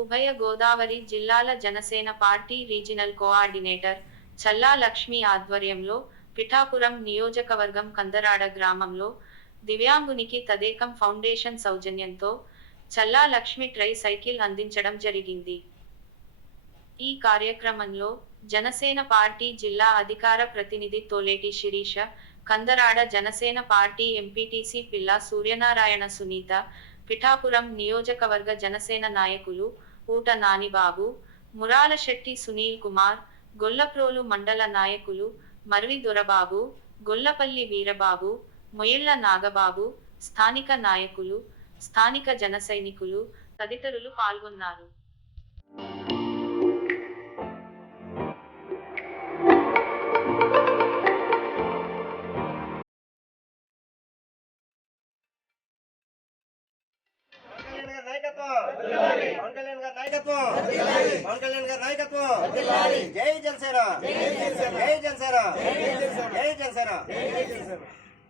ఉభయ గోదావరి జిల్లాల Janasena party regional coordinator Challa Lakshmi ఆధ్వర్యంలో పిఠాపురం నియోజకవర్గం కందరాడ గ్రామంలో దివ్యాంగునికి తదేకం ఫౌండేషన్ సౌజన్యంతో చల్లా లక్ష్మి ట్రై సైకిల్ అందించడం జరిగింది. ఈ కార్యక్రమంలో జనసేన పార్టీ జిల్లా అధికార ప్రతినిధి తోలేటి శిరీష కందరాడ జనసేన పార్టీ ఎంపీటీసీ పిల్ల సూర్యనారాయణ సునీత పిఠాపురం నియోజకవర్గ జనసేన నాయకులు ఊట నానిబాబు మురాలశెట్టి సునీల్ కుమార్ గొల్లప్రోలు మండల నాయకులు మర్వి దొరబాబు గొల్లపల్లి వీరబాబు మొయిళ్ళ నాగబాబు స్థానిక నాయకులు స్థానిక జనసైనికులు తదితరులు పాల్గొన్నారు. నాయకత్వం. పవన్ కళ్యాణ్ గారి నాయకత్వం. జై జనసేన. జై జనసేన. జై జనసేన.